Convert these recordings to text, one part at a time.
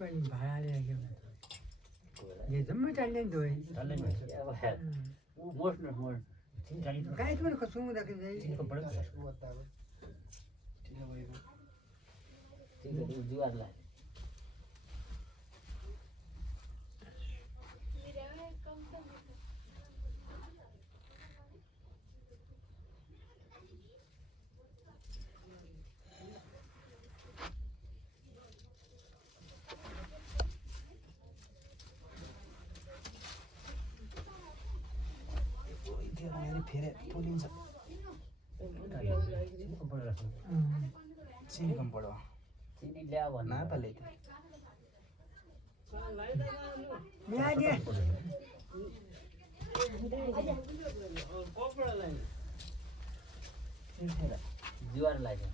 पनि भाडाले राख्यो ये जम्मै टाल्ने नि दोय टाल्ने नि अब मोस्ट चिनी टाली गाई पनि कसो हुँदाखेरि चाहिँ चिनी कम पड्यो चिनी जुवारलाई फेरि पोलिन्छ चिनी कम पड्यो चिनी कम पड्यो चिनी ल्या भन्नु नापाले मिलाइदिए जुवार लाग्यो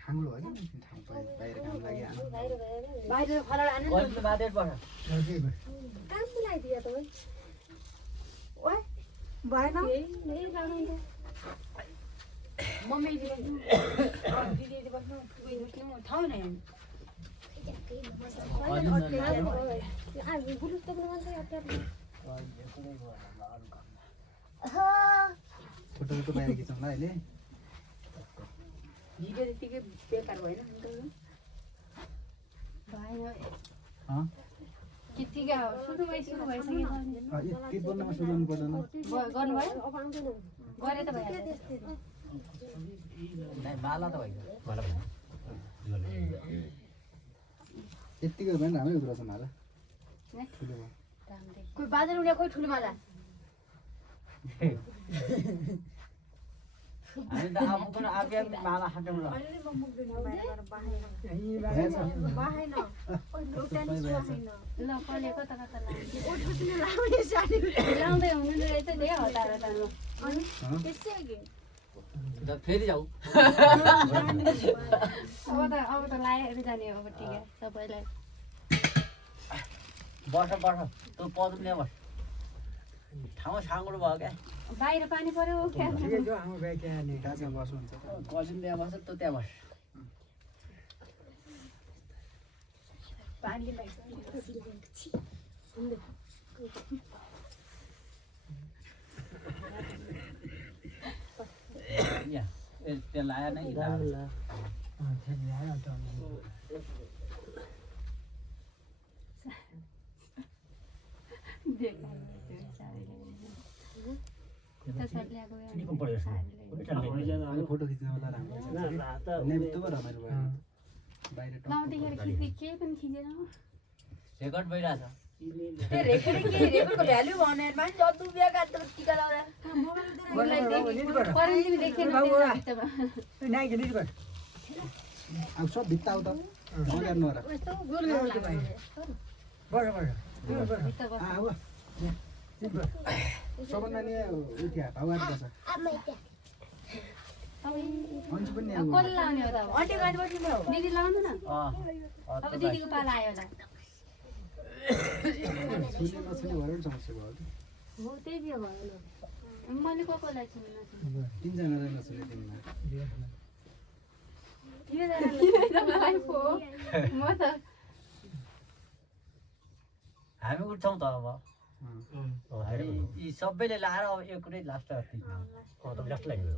साङ्लो हो कि ठाउँ बाहिर काम लागि बाहिर फलाड आने कहिले बादेट पर्छ काम मिलाइदियो त ओए भएन नै जानु मम्मी दिदी बस्नु बस्नु ठाउँ नै फोटो बाहिर खिचौँला अहिले भिडियो त्यतिकै बेकार भएन भएन कितिका सुरु भइसक्यो यति बोल्नमा सुरु गर्नु पर्दैन गर्नुभयो अब आउँदैन गरे त भइहाल्यो माला त भयो माला भयो यतिको भयो भने राम्रै हुँदो रहेछ माला ठुलो भयो कोही बाजेर उनीहरू कोही ठुलो माला हामी त आफू पनि आफै माला खाँट्यौँ ल ल कसले कता कता लाउँदै हुनु रहेछ त्यही हतार फेरि जाऊ अब त लाएर जाने अब ठिक सबैलाई वर्ष तँ पदम ल्या बस ठाउँ साँगुरो भयो क्या बाहिर पानी पर्यो क्या ठिकै छ हाम्रो गाई त्यहाँ नि गाछमा बस्नुहुन्छ कजिन त्यहाँ बस्छ तँ त्यहाँ बस पानी यहाँ त्यो लाया नै फोटो खिच्न होला राम्रो रमाइलो भयो बाहिर लाउँदाखेरि खिच्दै केही पनि खिचेन रेकर्ड भइरहेछ त्यो रेकर्डिङ के रेकर्डको भ्यालु भनेर मान्छे जति बिहा काट्दा टिका लाउँदा करेन्ट देखेन नाइ के गर अब सब भित्ता आउ त मगार्नु र यस्तो गोल गोल सबभन्दा नि उठ्या भाउबाट बस्छ अन्जु पनि अब कसले लाउने हो त अन्टी गाडी बस्नु हो दिदी लाउनु न अब दिदीको पाला आयो होला सुने नसुने भएर समस्या भयो कि हो त्यही बिहा भयो न मैले कसलाई छुनु तिनजनालाई नसुने तिमीमा म त हामी उठ्छौँ त अब यी सबैले लाएर अब यो कुरै लास्ट लास्ट लाग्यो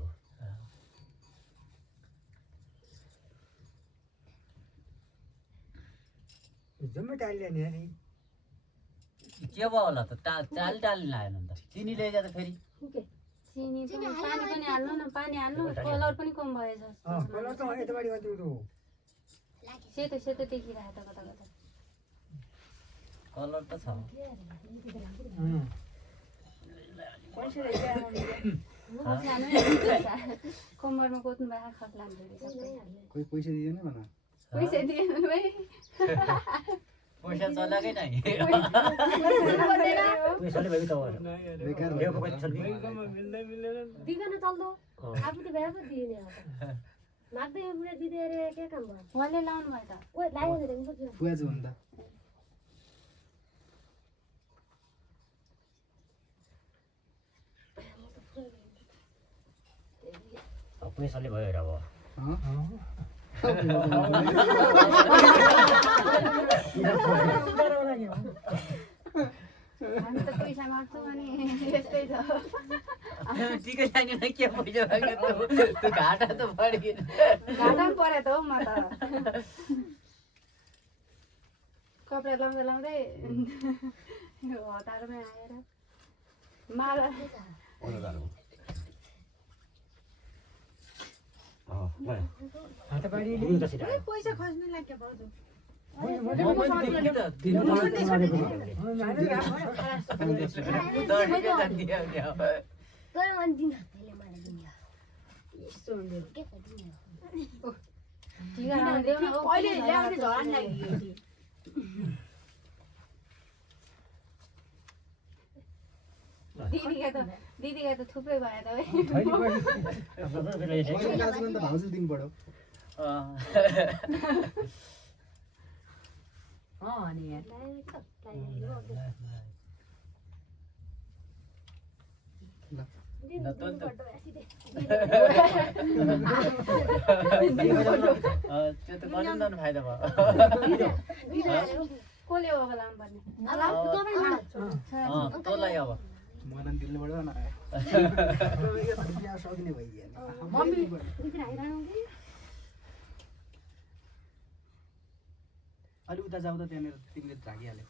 जम्मै टाल्ने नि के भयो होला त टाली लाएन नि त चिनी ल्याइजा त फेरि चिनी पानी पनि हाल्नु न पानी हाल्नु कलर पनि कम भएछ कलर त यतापट्टि मात्रै उठो सेतो सेतो देखिरहेको त कता कता कलर त छ कम्मरमा कोत्नु भएको खतला कोही पैसा दिँदैन भन पैसा दिएन भाइ पैसा चलाकै नै बेकार दिगन चल्दो आफू त भ्या पो दिने हो माग्दै बुढा दिदी अरे के काम भयो उहाँले लाउनु भयो त ओ लाग्यो नि फुवाजु भन्दा पैसाले भयो हेर अब हामी त पैसा माग्छौँ अनि यस्तै छ ठिकै छैन के पैसा माग्ने त्यो घाटा त बढी घाटा पनि पऱ्यो त हौ म त कपडा लाउँदै लाउँदै हतारमै आएर माला पैसा खस्नु लाग्यो भाउजू अहिले ल्याउने झरान लाग्यो दिदीका त थुप्रै भयो त भाउजू दिनु पर्यो त्यो त गरिँदैन फाइदा भयो कसले अब लानुपर्ने तँलाई अब मलाई दिनु पर्यो न बिहा सक्ने भइहाल्यो अलि उता जाउँदा त्यहाँनिर तिमीले झाकिहाल्यो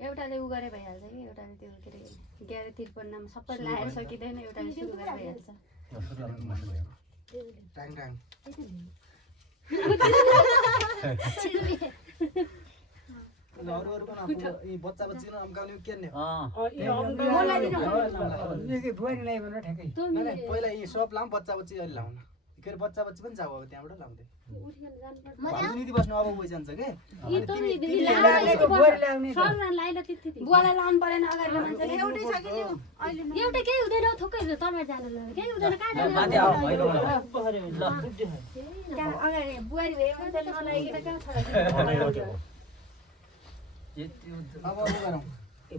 एउटाले उ गरे भइहाल्छ कि एउटाले त्यो के अरे 1153 सबै लाएर सकिँदैन एउटाले सुरु गरेर भइहाल्छ टाङ टाङ अरू अरू पनि बच्चा बच्ची अम्काउने के ने पहिला यी सब लाउँ बच्चा बच्ची अहिले लाउन के अरे बच्चा बच्ची पनि जाऊ अब त्यहाँबाट लाउँदै दिदी बस्नु अब गइ जान्छ के बुवालाई लाउनु परेन अगाडि मान्छे एउटै छ कि एउटा केही हुँदैन थोकै तपाईँ जानु केही हुँदैन अगाडि बुहारी भए मान्छेले नलागेर कहाँ अब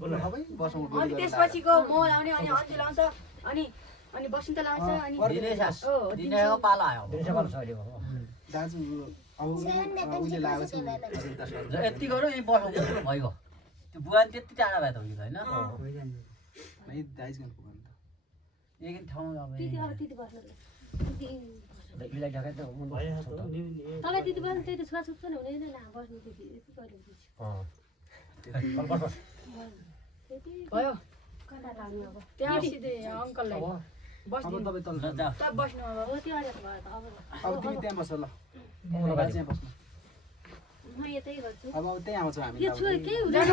गरौँ सबै बसौँ अनि त्यसपछिको म लाउने अनि अन्जु लाउँछ अनि बसन्त लाउँछ अनि पालो आयो दाजु अब उहिले लगाएपछि यति गरौँ यहीँ बसौँ भइगयो त्यो बुवा त्यति टाढा भयो त होइन दाइजगञ्ज पुग्नु त एकदिन ठाउँ अब तपाईँ त्यति बेला त्यति छुवाछुत पनि हुँदैन ला बस्नु त्यति यति कहिले भयो कता लाग्नु अब त्यहाँ सिधै अङ्कललाई बस्नु तपाईँ तल तब बस्नु अब हो त्यो अलिक भयो त अब तिमी त्यहाँ बस ल त्यहाँ बस्नु म यतै गर्छु अब त्यहीँ आउँछौँ हामी यो छु के हुँदैन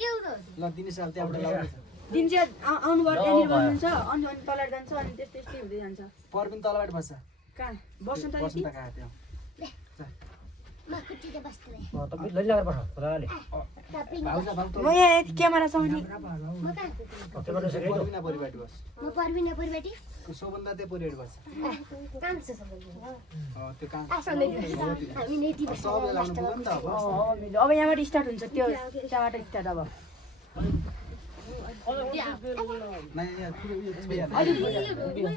के हुँदैन ल दिने साल त्यहाँबाट लाउने दिन चाहिँ आउनु पर्यो त्यहाँनिर बस्नुहुन्छ अनि तलबाट जान्छ अनि त्यस्तै त्यस्तै हुँदै जान्छ पर्बिन तलबाट बस्छ कहाँ बस्नु त बस्नु त कहाँ त्यहाँ म यहाँ क्यामेरासँग नि पर्बिना परिपाटी बस म पर्बिना परिपाटी सोभन्दा त्यहाँ परिपाटी बस्छ काम छ सबै त्यो कहाँ हामी नेटी सबले लाउनु पुग्यो नि त अब अब यहाँबाट स्टार्ट हुन्छ त्यो त्यहाँबाट स्टार्ट अब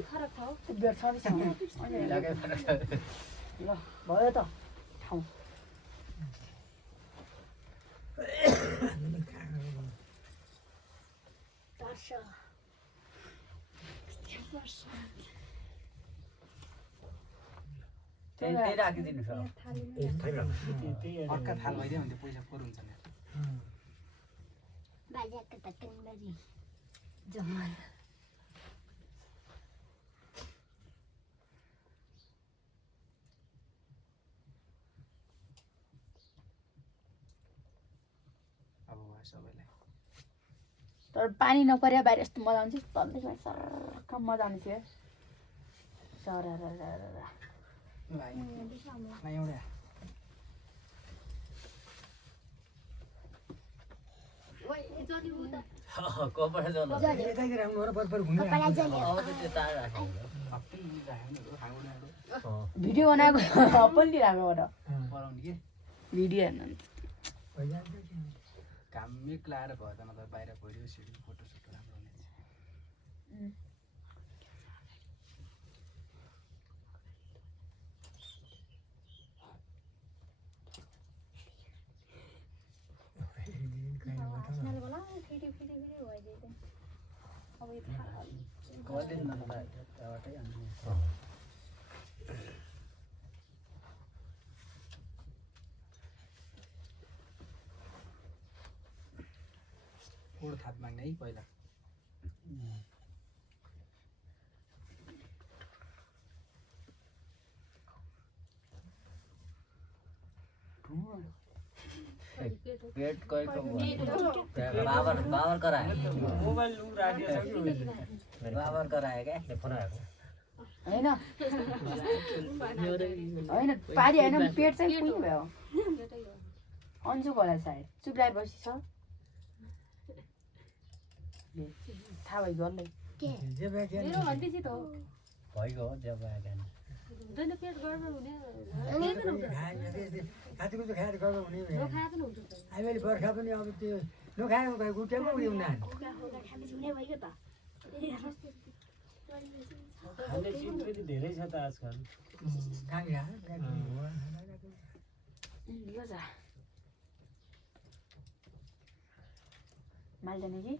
फरक छ ल भयो त ठाउँ त्यही राखिदिनुहोस् अर्का थाल भइदियो भने पैसा पोर हुन्छ नि बाजाको त कन्दरी जमाल अब सबैलाई तर पानी नपरे बाहिर यस्तो मजा आउँछ तलदेखि सर्क मजा आउँछ सर एउटा ओइ जति उता कपडा जल्लो यतातिर आउनु र पर घुम्नु अब त त्यो टाढा राख्नु हप्तै राख्नु खाउनु भिडियो बनाएको पनि राम्रो हो पराउने के भिडियो हेर्नु पैसा घाम मेघ लाएर भयो त नत्र बाहिर गइदियो सिडी फोटो सोटो राम्रो हुनेछ गरिदिनु न त्यहाँबाटै अनि कोड थात माग्ने है पहिला पेट गएको बाबर करायो मोबाइल लु राखेको छ कि बाबर करायो क्या फोन आएको होइन होइन पारी होइन पेट चाहिँ कुन भयो अन्जुको होला सायद चुप्लाइ बसी छ थाहा भयो गर्दै जे ब्याग मेरो भन्दैछ त हो भइगयो जब आएको हुँदैन पेट गडबड हुने खातीको त खाएर गर्दा हुने नखाए पनि हुन्छ त अहिले बर्खा पनि अब त्यो नखाएको भए गुटेमा उयो हुँदैन खाने चिज पनि धेरै छ त आजकल काङ्ग्रा यो जा माल्दैन कि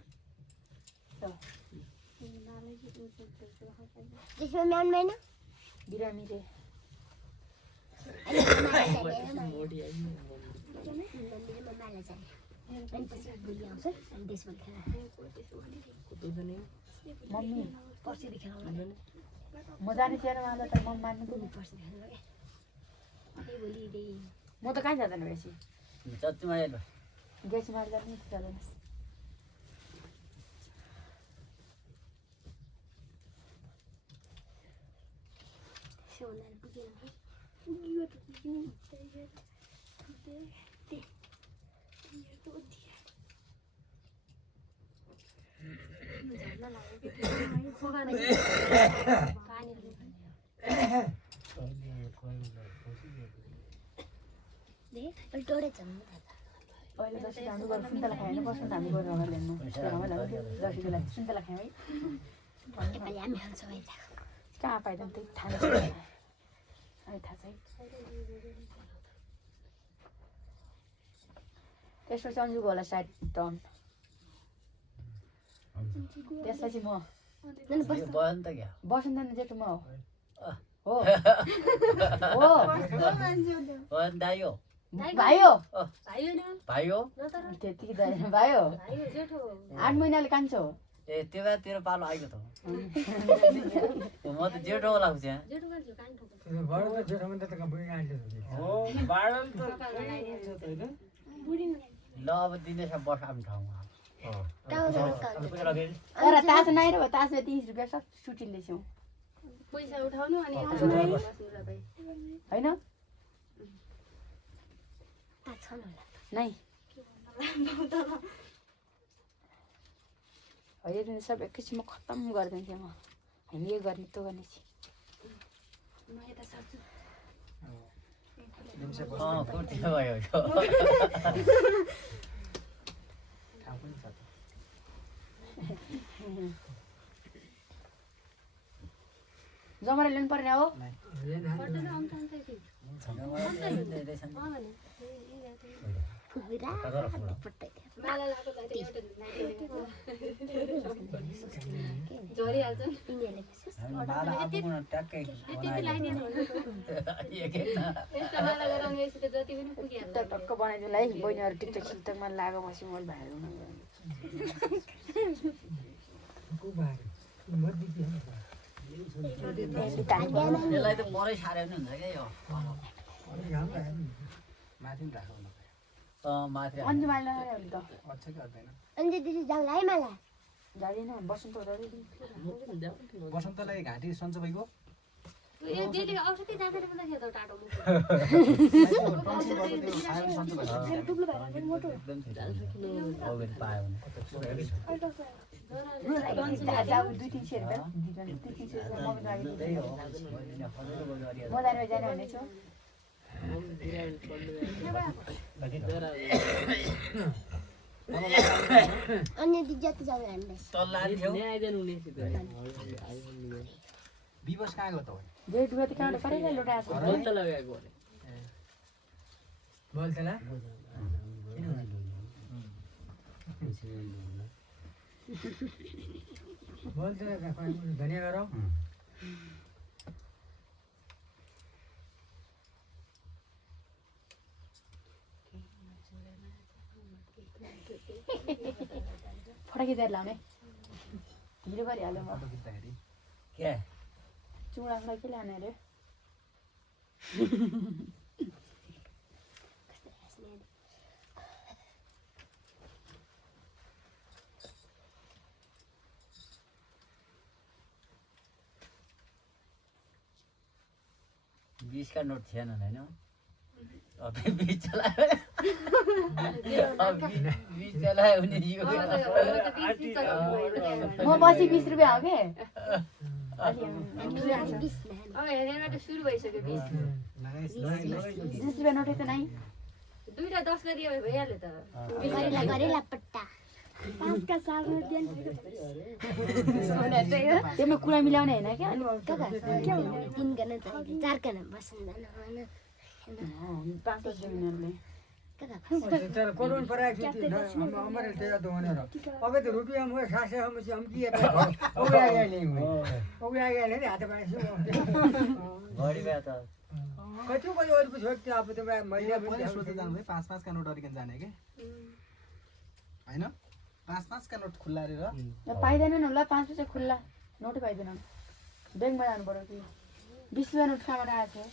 त्यसमा मान्दैन बिरामी रे मम्मी म जाने थिएन मलाई त म मान्नु पनि म त कहीँ जाँदैन बेसी जति मारेर ग्यास मार्दा नि जाँदैन अहिले जस्तो हामी गएर सुन्तला खायो भने बस्नु हामी गएर रमाइलो हेर्नु रसीको लागि सुन्तला खायौँ है कहाँ पाइँदैन त्यही थाहा छैन अहिले थाहा छ है त्यसपछि अन्जुको होला सायद टर्न त्यसपछि म भयो नि त क्या बसन्त जेठो म हो भयो नि दाइयो भाइयो भाइयो त्यतिकै दाइ भाइयो 8 महिनाले कान्छ हो ए त्यो बेला तेरो पालो आइगयो त म त जेठो होला त्यहाँ बडो त जेठो भने त बुढी आन्टी हो बाडल त होइन ल अब दिनेछ वर्ष आफ्नो ठाउँमा तर तास नै र तास 30 रुपैयाँ सब छुट्टी लेछौँ पैसा उठाउनु अनि होइन नै होइन सब एकैछिनमा खत्तम गरिदिन्थेँ म हामी यो गर्ने त्यो गर्ने कुर्ती भयो जमरा ल्याउनु पर्ने हो टक्क बनाइदिनु है बहिनीहरू टिकटक सिकटकमा लागो बसी मोल भाइहरू यसलाई त मरै साह्रै पनि हुन्छ क्या यो माथि पनि राखौ न माथि अन्जु माल्न त अच्छा कि गर्दैन अन्जे दिदी जाउँला है मलाई जाँदैन बसन्त बसन्तलाई घाँटी सन्चो भइगयो यो डेली औषधि जाँदैन पनि खेत टाटो मुख टुप्लो भएर मोटो एकदम छिटो अवेर पायो भने अब 2-3 सेर त दिजन 2-3 सेर म लागि त्यही हो मैले खनेर बजारिया म दाइरो जाने भने छु अन्य दिज्जत जाऊ हामीले तल्लारी थियो विवश कहाँ गयो त जे दुबे काँडे परेले लोटा छ बोल्छ ला बोल्छ धनिया गरौ फटाकिँदै लाउने ढिलो गरिहाल्यो म के चुडालाई के लाने रे बीस का नोट थिएन हैन अबे 20 चलायो अब 20 चलायो भने यो म बसी 20 रुपैयाँ हो के अब हेरेर सुरु भइसक्यो 20 रुपैयाँ नोट त नाइ दुईटा 10 गरियो भइहाल्यो त गरेला पट्टा 5 का साल में दिएन त्यसमा कुरा मिलाउने हैन के अनि के हो 3 गना चाहियो 4 गना बस्दैन हैन 5 जमिनहरुले चल कोरोन पराएको थियो हमारे तेरा दो भनेर अब त रुपैयाँ म सासे हम से हम की ओ गया नहीं नि हात पाएछु बढी भए त कति बजे अरु छोड्थे अब त मैले पनि सोच्दै जानु भयो 5-5 का नोट अरिकन जाने के हैन 5-5 का नोट खुल्ला रे र पाइदैन होला 5 पैसा खुल्ला नोट पाइदैन बैंकमा जानु पर्यो कि 20 रुपैयाँ नोट कहाँबाट आएको थियो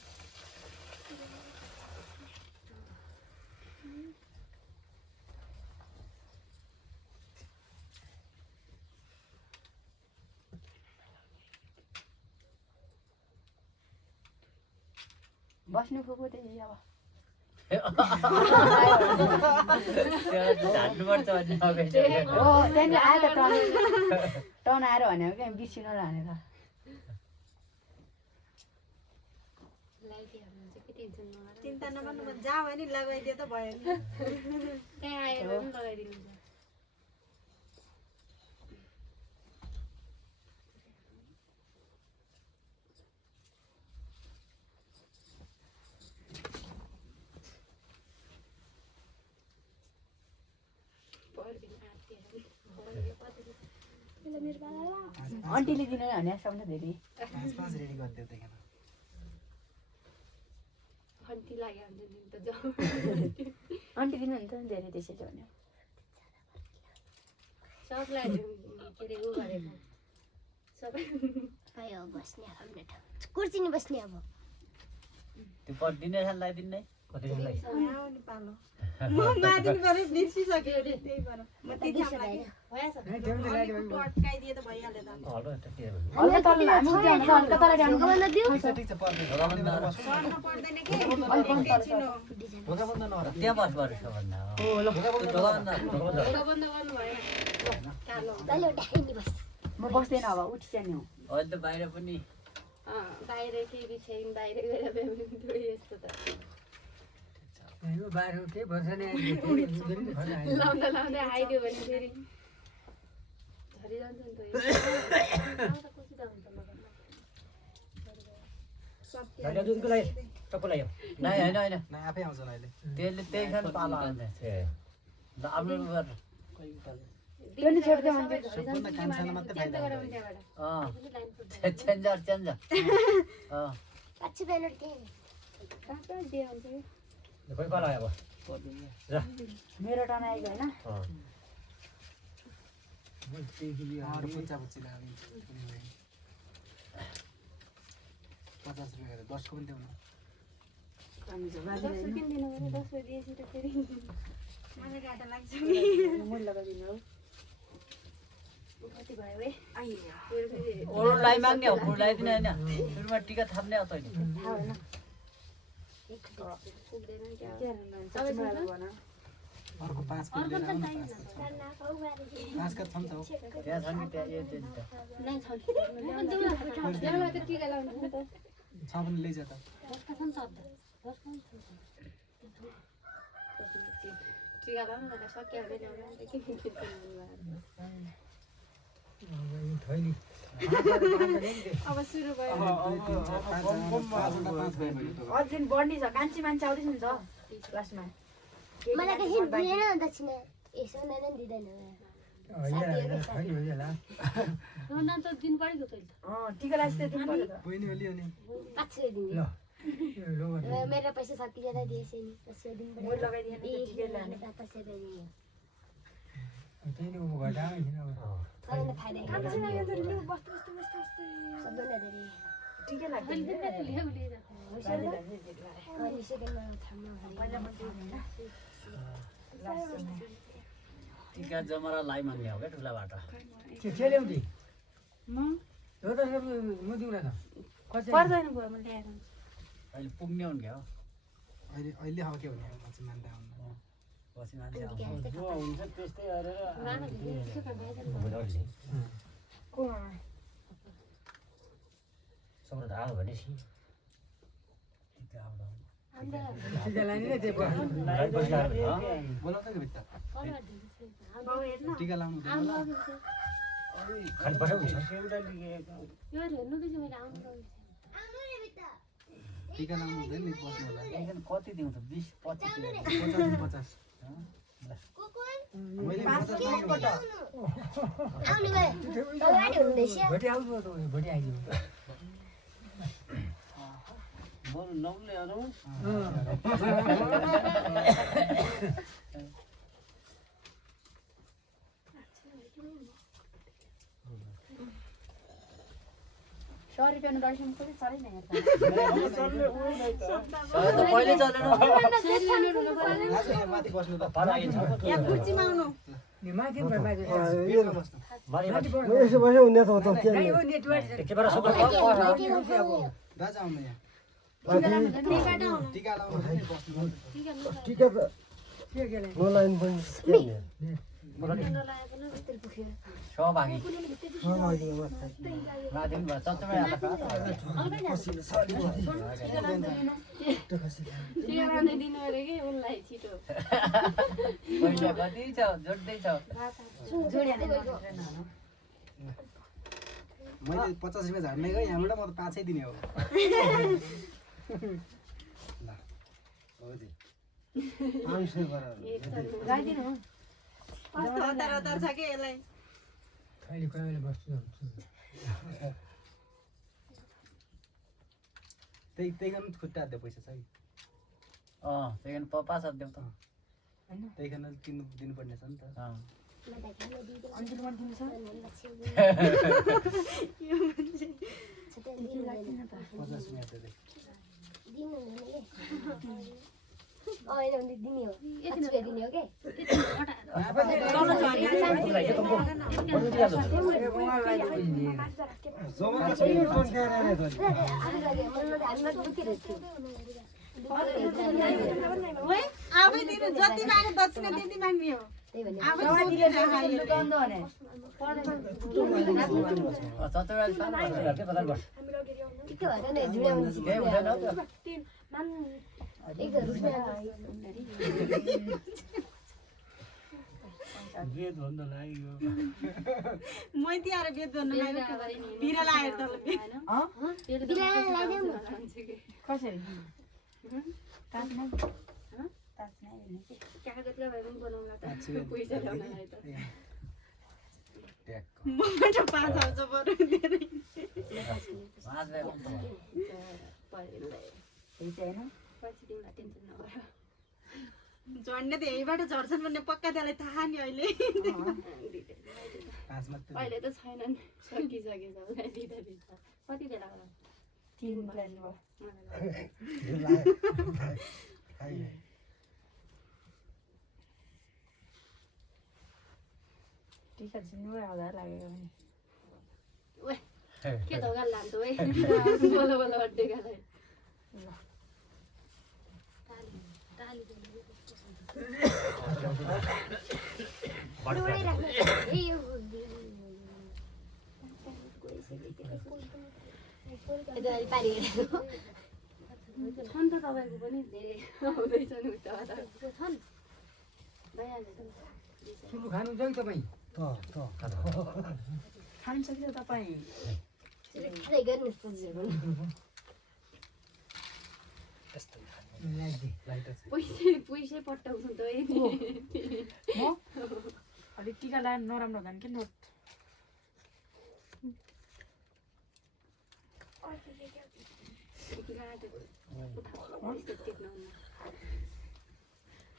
बस्नु फुको त्यही अब धान्नुपर्छ भन्ने अगाडि हो त्यहाँदेखि आयो त टन आएर भनेको क्या बिर्सिन लाने त चिन्ता नगर्नु म जहाँ भयो नि लगाइदिए त भयो नि त्यहाँ आएर पनि लगाइदिनुहुन्छ आन्टीले दिनु भने सम्झ धेरै 5-5 रेडी गर्दियो त्यहाँ खन्ती लाग्यो भने त जाऊ आन्टी दिनुहुन्छ नि धेरै त्यसैले भन्यो सबलाई के रे उ गरेको सबै भयो बस्ने हाम्रो ठाउँ कुर्सी नि बस्ने अब त्यो पर दिनेछलाई दिन्नै कतिलाई आऊ नि पालो म मादिन गरे बिर्सिसक्यो रे त्यही भएर म त्यति हामीलाई भएछ अटकाइदिए त भइहाल्यो त हल्का त के हल्का तल हामी जानु त हल्का तल जानु ठीक छ पर्दैन सर्न पर्दैन के एकैछिन हो ढोका बन्द नगर त्यहाँ बस गरेछ भन्दा हो ल ढोका बन्द गर्नु भएन कालो तल एउटा नि बस म बस्दैन अब उठिजाने हो अहिले त बाहिर पनि बाहिर केही बिछाइन बाहिर गएर बेहुली यस्तो त यो बाहिर के भन्छ नि लाउँदा लाउँदै आइदियो भने फेरि झरिजान्छ नि त हैन दुधको लागि टक्क लाग्यो नै हैन हैन न आफै आउँछ अहिले त्यसले त्यही खान पाला आउने ए ल आफ्नो गर त्यो नि छोड्दै मान्छे सम्पूर्ण कान्छाना मात्रै फाइदा चेन्जर पछि बेलुट के कहाँ दिए हुन्छ खोइ पाला अब मेरो टर्न आइगयो हैन अरु पुच्चा पुच्ची लाग्यो 50 रुपैयाँ 10 को पनि देऊ न 10 किन दिनु भने 10 दिएपछि त फेरि मलाई घाटा लाग्छ मूल लगाइदिनु कति भयो बे अरूलाई माग्ने हो पुरलाई दिने हैन सुरुमा टिका थाप्ने हो तैले थाहा भएन अर्को 5 को लिएर आउनु 5 का छन् त हो त्यहाँ छ नि त्यहाँ ए त्यो नै छ ल्याउला त टिका लाउनु त छ भने लैजा त दसका छन् त टिका लाउनु त सक्यो भने ल्याउनु के थैली अब सुरु भयो अझै बढ्नी छ कान्छी मान्छे आउँदैछ नि त लास्टमा मलाई कहीँ दिँदैन दक्षिणा यसो नै दिँदैन थैली हो होला न त दिन परेको तैले टिका लास्टै दिन पर्यो त बहिनी अलि अनि 500 दिने ल यो मेरो पैसा सकि जाँदा दिएछ नि 500 दिन म लगाइदिएँ नि त टिका लाने 500 दिने त्यही उ घटामै थिएन अब सबैले फाइदा सबैलाई धेरै टिका लाग्छ अहिले ल्याउ लिएर अनि सेकेन्डमा थाम्नु पहिला मात्रै हैन टिका जमरा लाई माग्ने हो के ठुलाबाट के ल्याउँदी म हो त सब म दिउँ न त कसरी पर्दैन गयो म ल्याएर अहिले पुग्ने हुन् क्या हो अहिले हो के भने म चाहिँ मान्दा आउनु पछि मान्छे आउँछ जो हुन्छ त्यस्तै गरेर सबै धारो भनेपछि टिका आउँदा टिका लाने नै त्यो बोलाउँछ के भित्र बाउ हेर्न टिका लाउनु दिनु ल खाली बसाउ हुन्छ एउटा लिएको यो हेर्नु दिन्छ मैले आउनु टिका लाउनु हुँदैन नि बस्नु होला एकजना कति दिउँछ 20 25 50 मैले 50 माग्नु आउनु भयो अगाडि हुँदैछ भोलि आउँछु त भोलि आइदिउँ बरु नौले अरू सरी पेन दर्शन पनि सरी नै हेर्छ पहिले चलेन आज यहाँ माथि बस्नु त पर आइन्छ यहाँ कुर्सीमा आउनु नि माथि माथि भिडमा बस्नु माथि माथि यसो बस्यो हुने त के हो नेटवर्क के बेला सुपर राजा आउनु यहाँ टिकाटा आउनु टिका लाउनु हुँदैन नि बस्नु टिका त के के नलाइन पनि नलाएको न भित्र पुग्यो सहभागी माथि पनि भयो चच्चमै आएको टिका लाँदै दिनु अरे के उनलाई छिटो पैसा कति छ जोड्दै छ मैले 50 रुपैयाँ झार्ने गएँ यहाँबाट म त 5 दिने हो ल हो दे 500 गराएर गाइदिनु कस्तो हतार हतार छ के यसलाई अहिले कहिले बस्छु त्यही गर्न खुट्टा हात पैसा छ कि त्यही कारण पास देऊ त त्यही कारण दिनुपर्ने छ नि त अन्जुल मन दिनु छ 50 रुपैयाँ दे दे दिनु होइन दिने हो 5 रुपैयाँ दिने हो के आफै दिनु जति माग्यो दक्षिणा त्यति माग्ने हो त्यही भने आफै गन्ध भने के पता गर्छ के भएर नि जुड्याउनु केही हुँदैन एकदम रुस्ने वेद भन्न लाग्यो मैती आएर बेद गर्न लाग्यो बिराला आएर तल बिराला लाग्यो नि कसरी तास नै कागजका भए पनि बनाउला त पैसा ल्याउन आए त मबाट 5 आउँछ बरु धेरै पछि तिमीलाई टेन्सन नगर झड्ने त यहीबाट झर्छन् भन्ने पक्का त्यसलाई थाहा नि अहिले अहिले त छैनन् सकिसकेछ उसलाई दिँदा दिन्छ कति बेला होला 3 प्लान भयो टिका झिन्नु आउँदा लागेको भने के धोका लान्छ है बोलो बोलो अड्डेकालाई छन् त तपाईँको पनि धेरै आउँदैछन् उता छन् सुरु खानु छ कि तपाईँ खानु सक्छ तपाईँ ट्राई गर्नुहोस् हजुर पैसै पट्टाउँछ त म अलिक टिका लाएर नराम्रो हुँदैन कि नोट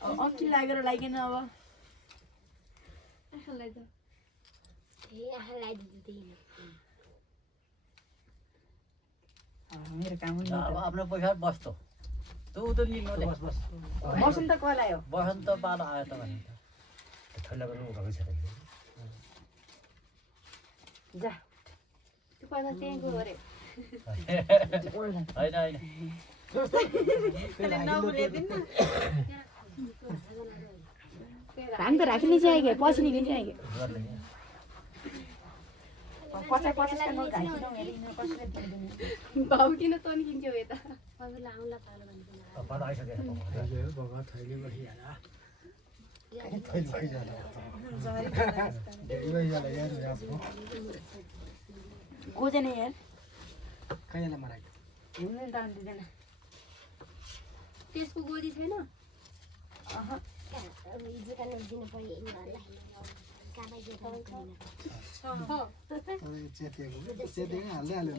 अङ्की लागेर लागेन अब आँखालाई दिँदैन मेरो काम अब आफ्नो पैसा बस्छ तँ उता लिनु बस बस बसन्त कल आयो बसन्त पालो आयो त भने ठन्डा गर्नु उठाएको छ जा त्यो पैसा त्यहीँको अरे होइन होइन हामी त राखिने चाहिँ क्या पछि निक्लिन्छ क्या पचास पचासका नोट राखिदिउँ कसैले दिँदैन भाउ किन तन्किन्छौ यता हजुरलाई आउला पालो भन्छु पालो आइसकेको गोजे नै यार कैयालाई मराइ हिँड्नु टाइम दिँदैन त्यसको गोजी छैन हिजोका नोट दिनु पर्यो यिनीहरूलाई कामै चेतेको हाल्दै हाल्यो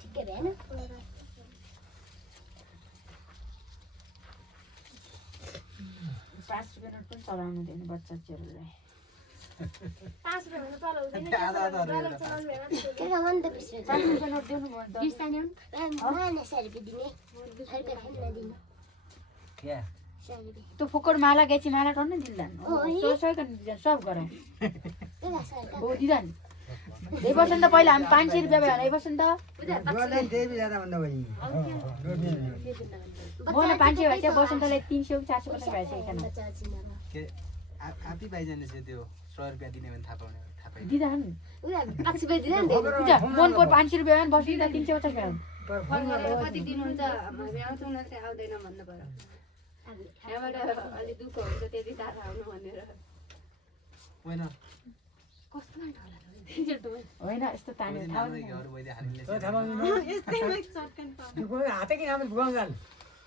ठिकै भएन 5 रुपियाँ नोट पनि चलाउनु दिएन बच्चा चेहरूलाई 5 रुपियाँ भन्दा तल हुँदैन आधा आधा डलर चलाउनु भएन के खानु त 20 रुपियाँ नोट दिनु म रुपियाँ दिने 100 रुपियाँ नदिनु क्या 100 रुपियाँ तँ फोकट माला गेची माला टर्न दिँदैन सोसैकन दिँदैन सब गराए हो दिँदैन यही वर्ष त पहिला हामी 500 रुपियाँ भयो यही वर्ष त मलाई 500 भएछ बसन्तलाई 300 450 भएछ एकजना के आफै पाइजाने छ त्यो 100 रुपियाँ दिने भने थाहा पाउने थाहा पाइ दिँदैन 5 रुपियाँ दिँदैन मन पर 500 रुपियाँ भने बसिँदा 350 भएछ फोन गरेर कति दिनुहुन्छ हामी आउँछौँ न चाहिँ आउँदैन भन्नु पर्यो यहाँबाट अलि दुःख हुन्छ त्यति टाढा आउनु भनेर होइन कस्तो लाग्छ होला होइन यस्तो तानेर थाहा अरू वैद्य हालिले हातै कि नाम बुवाङ्गाल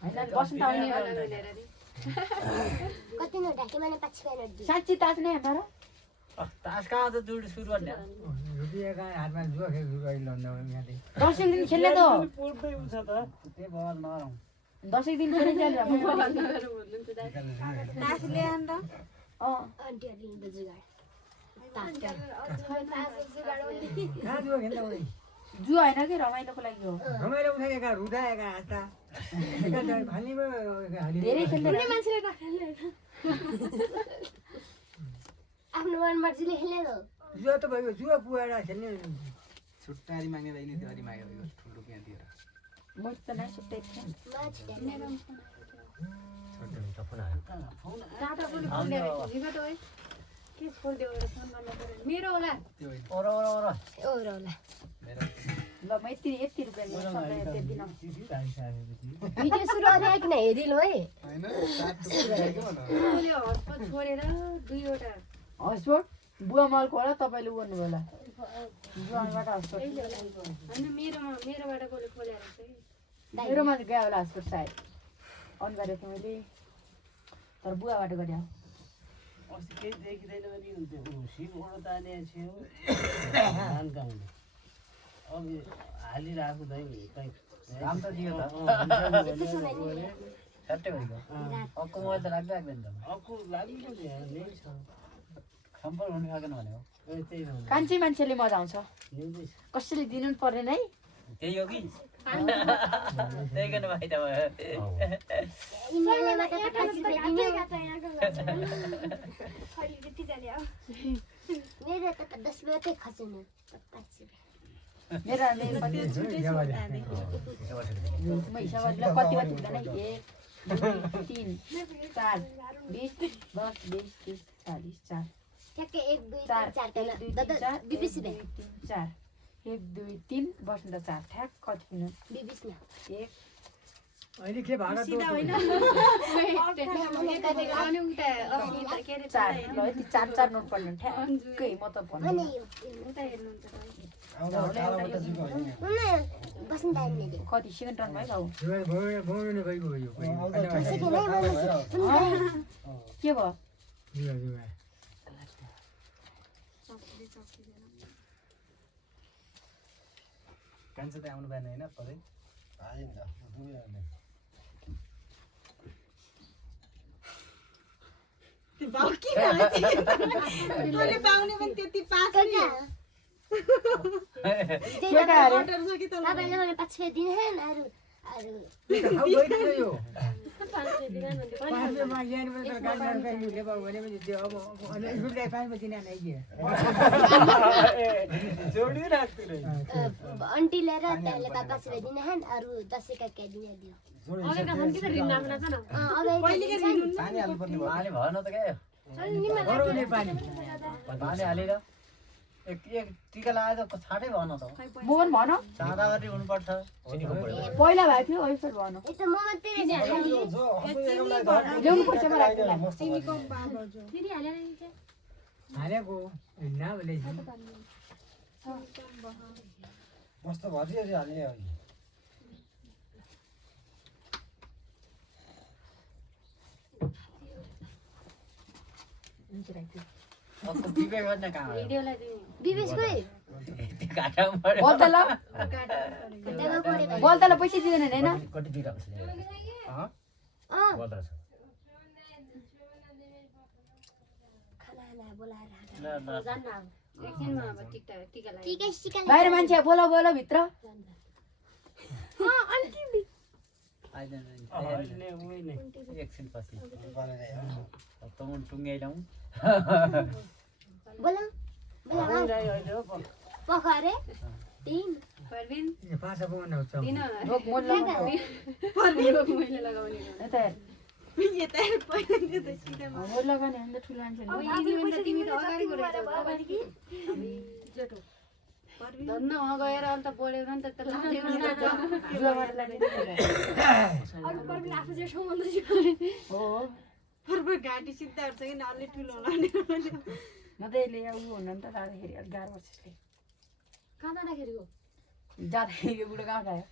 होइन बसन्त आउने कति नोट राख्यो मैले 5 रुपियाँ नोट दिएँ साँच्ची ताच्ने हाम्रो तास कहाँ त जुड सुरु गर्ने रुपियाँका हातमा जुवा खेल्नु गइल भन्दा यहाँले 10 दिन खेल्ने त पोल्दै हुन्छ त त्यही बवाल नरौँ 10 दिन खेल्ने चाहिँ आन्टीहरूले लिँदा जुगाड कहाँ जुवा खेल्दा उनी जुवा होइन कि रमाइलोको लागि हो रमाइलो उठाएका रुदाएका हाता फाल्नेमा धेरै खेल्ने आफ्नो मन मर्जीले खेल्ने त जुवा त भयो जुवा पुएर खेल्ने छुट्टारी मागेर यिनी त्यो अरी मागेर ठुलो रुपियाँ दिएर म त नै छुट्टै थिएँ टाटा पनि फोन ल्याएर झिबाट है के खोल्दियो एउटा फोन गर्न पर्यो मेरो होला त्यो होइन ओर ओर ओर ओ रौला मेरो ल म यति रुपियाँ लिएर सबै त्यति न भिडियो सुरु अरे किन हेरिलो है होइन 7 रुपियाँ के भन्नु मैले हस्पट छोडेर 2 वटा हस्पोट बुवा मलको होला तपाईँले गर्नु होला बुवाबाट हस्पोट अनि मेरोबाट कसले खोलेर चाहिँ मेरोमा गयो होला हस्पोट सायद अन गरेको थिएँ मैले तर बुवाबाट गरे अस्ति केही देखिँदैन भने सिमबाट ताने छेउ धान गाउँले अब हालिरहेको दाइ काम त थियो त सट्टै भइगयो अक्को मलाई त लाग्दैन त अर्को लाग्नु नि छ सम्पर्क हुनु सकेन भने हो त्यही हो कान्छी मान्छेले मजा आउँछ ल्याउँदैछ कसैले दिनु पर्दैन है त्यही हो कि त्यही गर्नु फाइदा भयो इन्डियाले मात्र 85 मेरो त 10 रुपैयाँ खर्चनु 85 मेरो पनि म हिसाब गरेर कति कति हुँदैन 1 2 3 4 20 10 20 30 40 4 ठ्याक्कै 1 2 3 4 दादा बिबिसी भए 4 1 2 3 बस्नु त 4 ठ्याक कति किन बिबिसी न 1 अहिले के भाडा सिधा होइन 4 ल यति 4 नोट पर्नु ठ्याक्कै म त भन्नु अनि बस्नु दाइने दे कति सेकेन्ड टर्न भयो गाउँ भयो नि गइगयो यो के भयो कान्छे त आउनु भएन होइन परै तैँले पाउने पनि त्यति पास नि तपाईँले मलाई 5 रुपैयाँ दिनुहुन् अरू आन्टीले र त्यसले 5 रुपैयाँ दिनुहुन् अरू 10 रुपैयाँ क्या दिने दियो पानी हाल्नुपर्ने भयो पानी भएन त क्या पानी हालेर एक टिका लगाएर त छाडै भएन त म पनि भन सादा गरी हुनुपर्छ पहिला भएको थियो अहिले फेरि भन यस्तो म मात्रै ल्याउनु पर्छ मलाई हालेको नामले मस्त भरियो हाल्ने अब विवेक गर्ने काम हो बिबिस गए घाटा पऱ्यो बोल त ल बोल त ल पैसा दिँदैन हैन कति दिइरहेको छ बोल्दैछ ल बाहिर मान्छे बोला बोला भित्र एकछिन पछि त म टुङ्गाइलाउँ बोला पखरे 3 पासा पाउन हुन्छ रोक मोल लगाउने मोल लगाउने अन्त ठुलो मान्छे धन्न गएर अन्त बोलेर नि त हो फरफर घाँटी सिधा हुन्छ कि अलि ठुलो होला नि म त यसले ऊ हुन नि त जाँदाखेरि अलिक गाह्रो पर्छ यसले कहाँ जाँदाखेरि हो जाँदाखेरि यो बुढो कहाँ गयो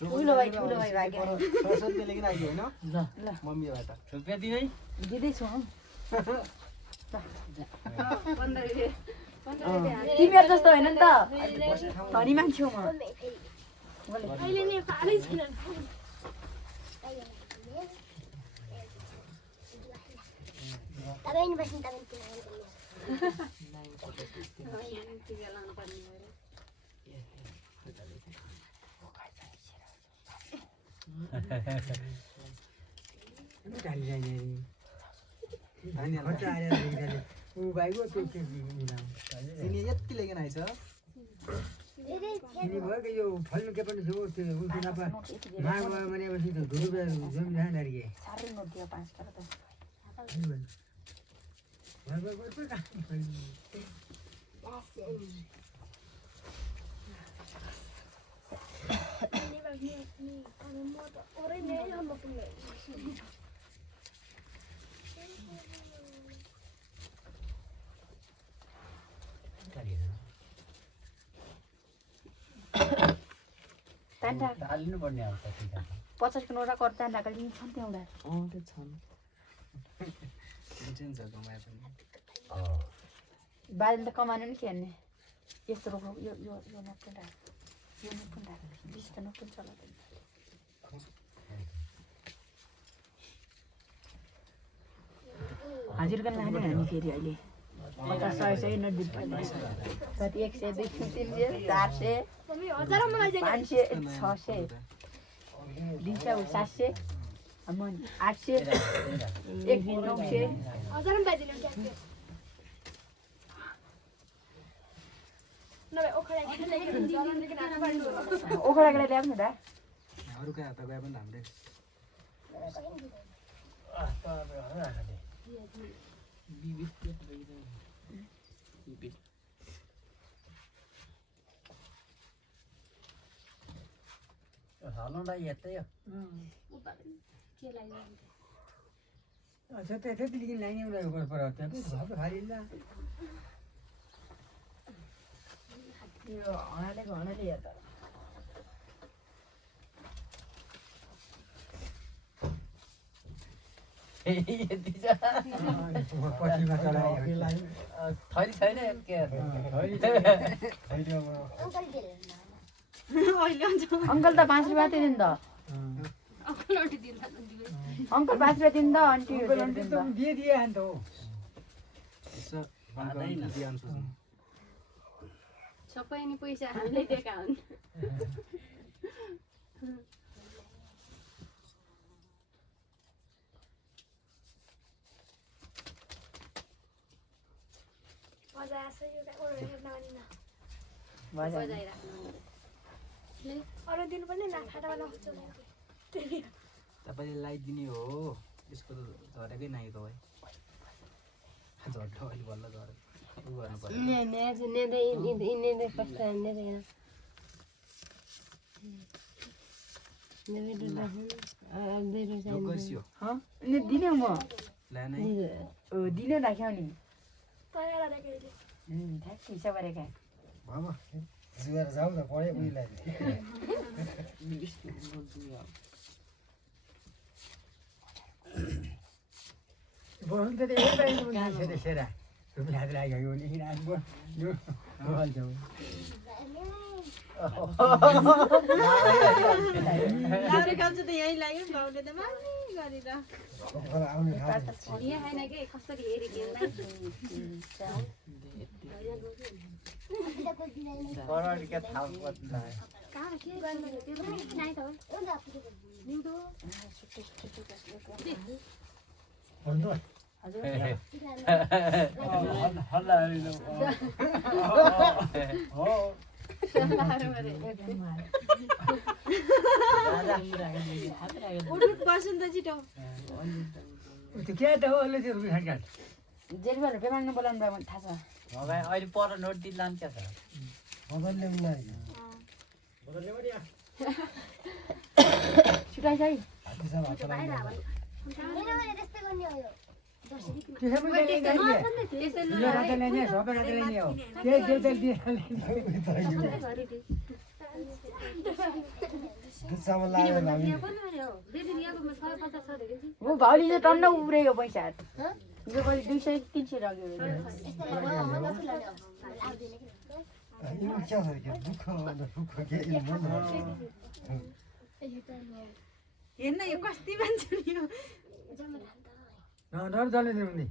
ठुलो भाइ भाग्यो सरस्वती लिएर आइयो होइन ल ल मम्मीबाट रुपियाँ दिँदै दिँदैछु रुपियाँ तिमीहरू जस्तो होइन नि त धनी मान्छे हो म अहिले नै पारै छैन तपाईँ नि बस्नु तपाईँ सिनी यति लिएर आइछ यो फल्नु के पनि थियो त्यो उसको नापा माग भनेपछि त रुपियाँ जमिन जाँदाखेरि के साह्रै नोट दियो 5 तर त हालिनु पर्ने आउँछ 50 को नोटा कर्ता नाकल नि छन् त्यौडा त्यो छन् टेन्सन छ कमाए पनि बाजेले त कमानु नि के भन्ने यस्तो रोक यो यो यो नोट पनि राख यो नोट पनि राख 20 को नोट पनि चला हाजिर गर्न लाने हामी फेरि अहिले 50 100 नोट दिनु पर्छ कति 100 200 300 400 500 600 200 700 अमन 800 1 900 ओखरालाई ल्याउनु दा अरू कहाँ त गए पनि हाम्रै हाल्नुलाई यतै अच्छा त्यति लिन लाइन उनीहरू गर पर त्यहाँ सबै खाली ला यो हनाले हेर्दा पछिमा चलायो थैली छैन के अंकल त 5 रुपैयाँ दिनु त अंकल 5 रुपैयाँ दिनु त आन्टी दिए अन्त हो सबै नि पैसा हाल्दै दिएका हुन् तपाईँले लगाइदिने हो यसको त झरेकै नाइ त भाइ झर्छ अहिले बल्ल झरेको उ गर्नु पर्यो दिने म ला नै दिने राख्यो नि ठ्याक्कै हिसाब गरेका बाबा जुएर जाऊ न पढे उइलाई बस्नु त यही पाइनु पनि सेरा रुपियाँ हात लाग्यो नि यो हाल्छ लाउरे काम चाहिँ त यही लाग्यो बाउले त मानी गरेर आउने खाऊ यहाँ हैन के कसरी हेरि बराडी के थाल पत्ता कहाँ के गर्नु त्यो पनि नाइ त हो निउदो भन्नु हल्ला हो उठ्नु बस्नु त छिटो त्यो के त हो अहिले त्यो रुपियाँ खान्छ जेठमा रुपियाँ माग्नु बोलाउनु भयो भने थाहा छ मगाए अहिले पर नोट दिन लान्छ त बदल ल्याउनु लागि छुटाइ चाहिँ हात्ती सब हात लगाउनु त्यसै पनि यो राजा ल्याउने सबै राजा ल्याउने हो त्यही देउताले दिएर दुध चामल लाग्यो हामी हो भाउली चाहिँ टन्न उब्रेको पैसा यो कहिले 200 300 राख्यो यो क्या छ के दुःख के हेर्न यो कस्ती मान्छे नि यो नर जले दिनु नि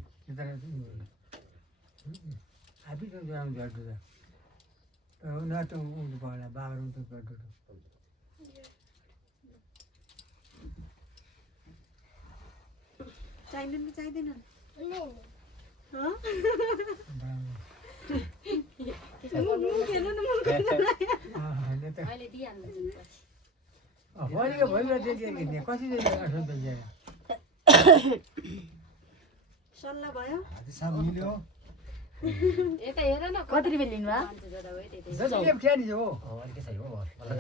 हाबी त जाम झट्टो त न त उठ्नु पर्ला बाबा त झट्टो चाहिँदैन त चाहिँदैन अहिले दिइहाल्नु भोलिको भोलि कसरी सल्लाह भयो हात्ती साहब मिल्यो यता हेर न कति रुपियाँ लिनु भयो जति फ्यानी हो अलिक सही हो मलाई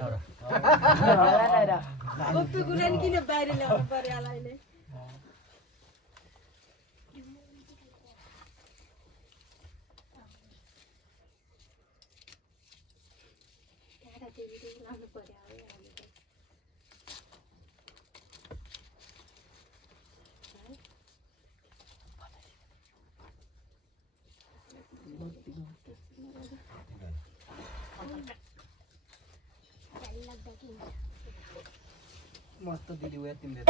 गोप्य कुरा नि किन बाहिर ल्याउनु पर्यो अहिले लानु पर्यो मस्त दिदी उयो तिमीले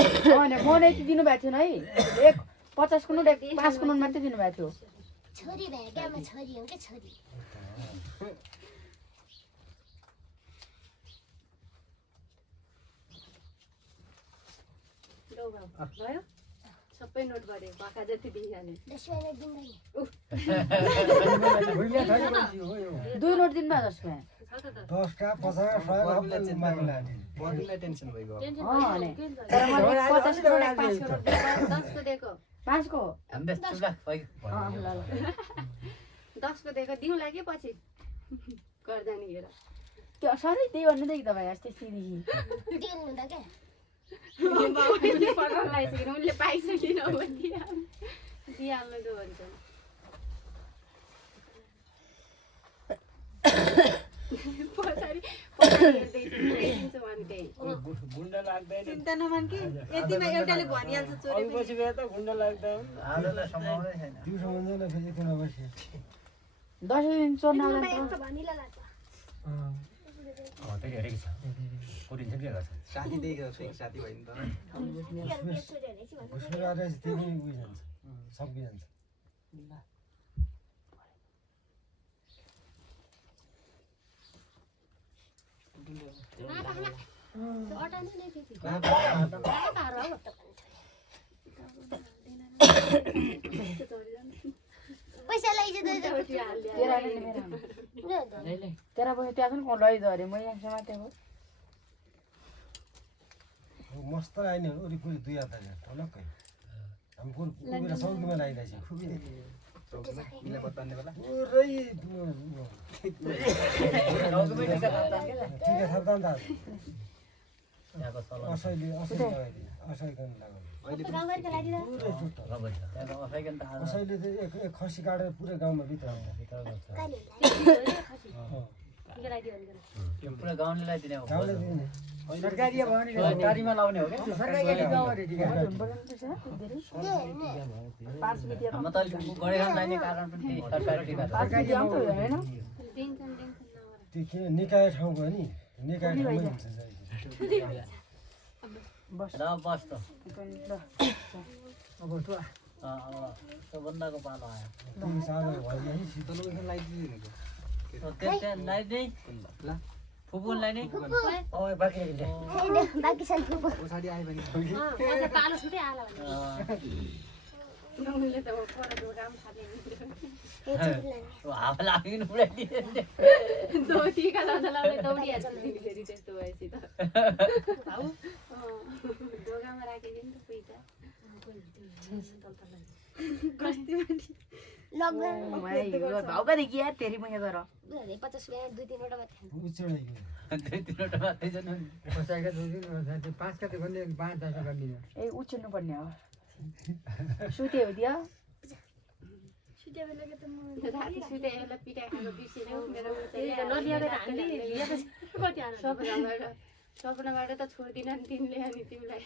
म नै दिनु भएको थिएन है 1 50 को नोट 5 को नोट मात्रै दिनु भएको थियो छोरी भए क्या म छोरी हुँ के छोरी भयो सबै नोट गरे बाका जति दिइहाले 10 मिनेट दिँदैन भुइँले थरी बसी हो यो 2 नोट दिनमा 10 रुपैयाँ 10 का 50 100 सबै माग्ला नि बडीलाई टेन्सन भइगयो टेन्सन अँ, भयो, ले। के गर्नु? तर मैले 50 रुपैयाँ 5 10 को दिएको 5 को 10 को दिएको दिउँला के पछि गर्दा नि हेर त्यो सरी त्यही भन्नु त कि तपाईँ अस्ति सिधि दिनु त के बाबुले पठाउन लागिसकेन उनले पाइसकेन दिइहाल्नु त भन्छ पछाडि हेर्दै दिन्छु भने त्यही गुन्डा लाग्दैन चिन्ता नमान कि यतिमा एउटाले भनिहाल्छ चोरी अघि पछि गए त गुन्डा लाग्दैन आजलाई सम्भावनै छैन दिउँसो भन्दैन फेरि यति नबसी 10 दिन चोर्न आउँदा एउटा भनिला लाग्छ त्यही हेरेको छ पुरिन्छ के गर्छ साथी देखेको छु साथी भयो नि त घुसपेट आएर त्यही पनि उयो जान्छ सकिजान्छ पैसा लैजा तेरा पैसा त्यहाँ पनि कोही लैदो अरे म यहाँ समातेको मस्त आयो नि वरिपरि 2 हात अलग्गै हामी कुकुरा चौकीमा लागिरहेछ मिला बताउने बेला पुरै ठिकै थाप्दा नि त्यहाँको सल्लाह असैले लगाइदियो असै गर्न लाग्यो अहिले गाउँघरको लागि त पुरै चुट्ट खबर छ त्यहाँको असैकन त आज कसैले त एक खसी काटेर पुरै गाउँमा भित्राउँछ भित्र गर्छ कहिले पुरा गाउँलेलाई दिने हो गाउँले दिने सरकारी भयो भने टारीमा लाउने हो क्या सरकारी गाउँ अरे ठिकै हाम्रो त अलिक गरेर लाने कारण पनि त्यही सरकारी टिका छ दिन्छन् त्यो किन निकाय ठाउँको हो नि निकाय ठाउँमै हुन्छ बस र बस त अब त्यो अब सबभन्दाको पालो आयो तिमी सानो भयो नि शीतल उयो लाइदिनु नि त्यहाँ लाइदिने फुपुनलाई नै होइन बाँकी छ फुपू पछाडि आयो भने पालो छुटै आला उनले त परको काम थाले हावा लाग्नु उडाइदिए टिका लाउँदा लाउँदै दौडिहाल्छ फेरि त्यस्तो भएपछि त ढोकामा राखिदिनु त पैसा लकडाउन भाउ कति कि यार तेरी पैसा तर 50 रुपियाँ 2-3 वटा मात्रै उच्चडैको दुई तिनवटा मात्रै छन् फसाएका 5 कति भन्ने 5 10 गरिदिनु ए उछिन्नु पर्ने हो सुते हो दियो राति सुते यसलाई पिटाइ खानु बिर्सिनु मेरो सपनाबाट त छोड्दिन नि तिमीले अनि तिमीलाई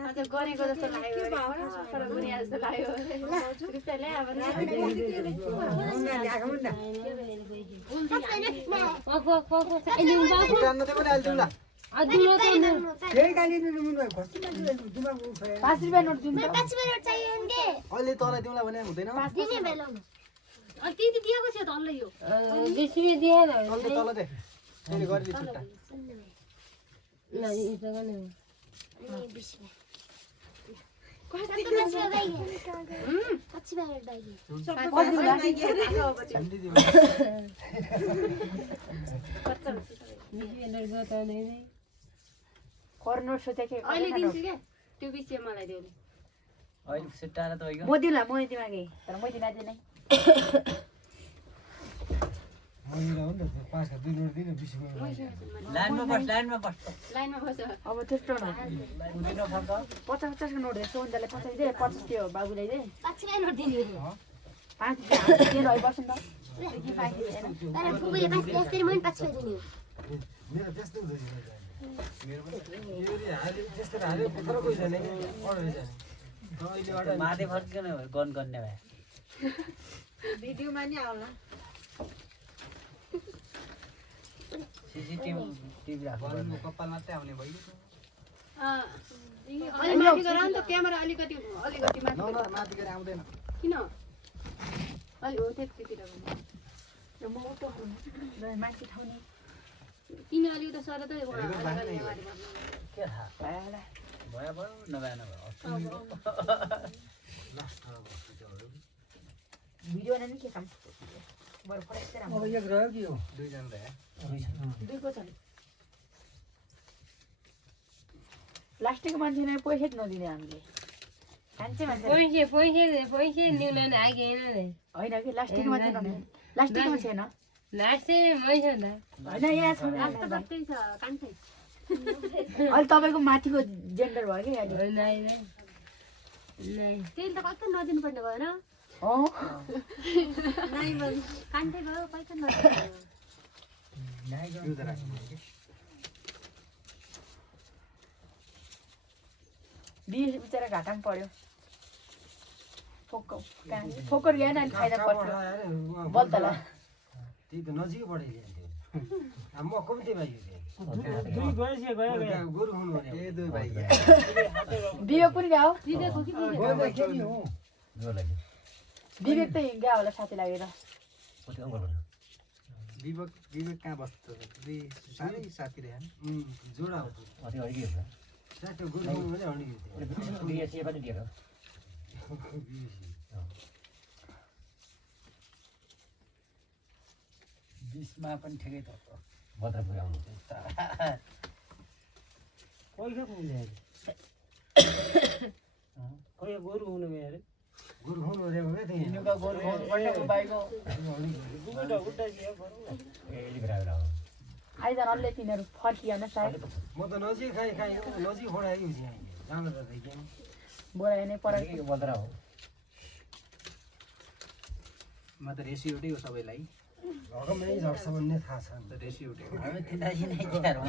अझ गरेको जस्तो लाग्यो जस्तो लाग्यो त्यही गाली दिनु खस्ती दिमाग उठ्यो 5 रुपैयाँ नोट दिनु 5 मिनेट चाहियो नि अहिले तँलाई दिउँला भने हुँदैन दिने बेला त्यति दिएको थियो त अल्ल यो तल दे त्यसले गरिदिए छुट्टा अनि 20 कति कर्नर सोचे के अहिले दिन्छु क्या त्यो बिच मलाई देऊ अहिले सुट्टाएर त भइगयो म दिउँला म यति मागे तर म दिन आज नै महिला हो नि त 5 का 2 नोट दिने 20 रुपैयाँ लाइनमा बस लाइनमा बस्छ अब त्यस्तो न उदिन फर्क 50 50 को नोट दे सोनदाले 50 दे 50 त्यो बाबुलाई दे 5 रुपियाँ नोट दिने 5 रुपैयाँ के रहि बस्न त के पाइन्छ हैन तर फुपूले 5 जस्तै मैले 5 रुपियाँ दिने मेरो त्यस्तो हुँदैन मेरो पनि यो हाले त्यस्तो हाले पत्र कोही छैन नि अडो रहेछ अहिले अडा माथि फर्किन गन गर्ने भए भिडियोमा नि आउला सीसीटीभी राख्नु कपाल मात्रै आउने भइगयो अलि माथि गर नि त क्यामेरा अलिकति माथि माथि गएर आउँदैन किन अलि हो त्यतितिर म उतो मान्छे ठाउने किन अलि उता सर त के थाहा भयो भयो नभए भिडियो नै के काम बरु फरेक्ट अब एक रह्यो कि हो दुईजना रहे दुईको छ नि प्लास्टिकको मान्छे नै पैसा नदिने हामीले खान्छे मान्छे पैसे निउलन आगेन नि होइन कि लास्टिकको मान्छे नदिने लास्टिकमा छैन लास्टै मैछ नि होइन यहाँ छ लास्ट बत्तै छ कान्छै अहिले तपाईँको माथिको जेन्डर भयो कि अहिले नाइ तेल त कस्तो नदिनु पर्ने भएन अँ नाइ कान्छै भयो पैसा नदिनु बिस बिचरा घाटामा पर्यो फोकर गएन अनि फाइदा पर्छ बल्तला त्यही त नजिकै पठाइदिन्थ्यो अब म कम्ती भाइ दुई गएपछि गयो गोरु हुनु भने ए दुई भाइ विवेक पनि गयो गएको के नि हो विवेक त गयो होला साथी लागेर विवेक कहाँ बस्छ दुई सानै साथी रहे जोडा हो ट्र्याक्टर गोरु हुनु भने अडियो बिचमा पनि ठिकै त पैसा पुग्ने खोइ गोरु हुनु अरे गोरु हुनु अरे भने त्यही हिँड्नुको गोरु बन्नेको बाइको आइज नल्ले तिनीहरू फर्किएन सायद म त नजिक खाइ नजिक फोडायो राम्रो त देखिएन बोलायो नै परेको बदरा हो म त रेसियो एउटै हो सबैलाई घरमै झर्छ भन्ने थाहा छ रेसियो एउटै हो हामी तिनीहरू नै क्यार हो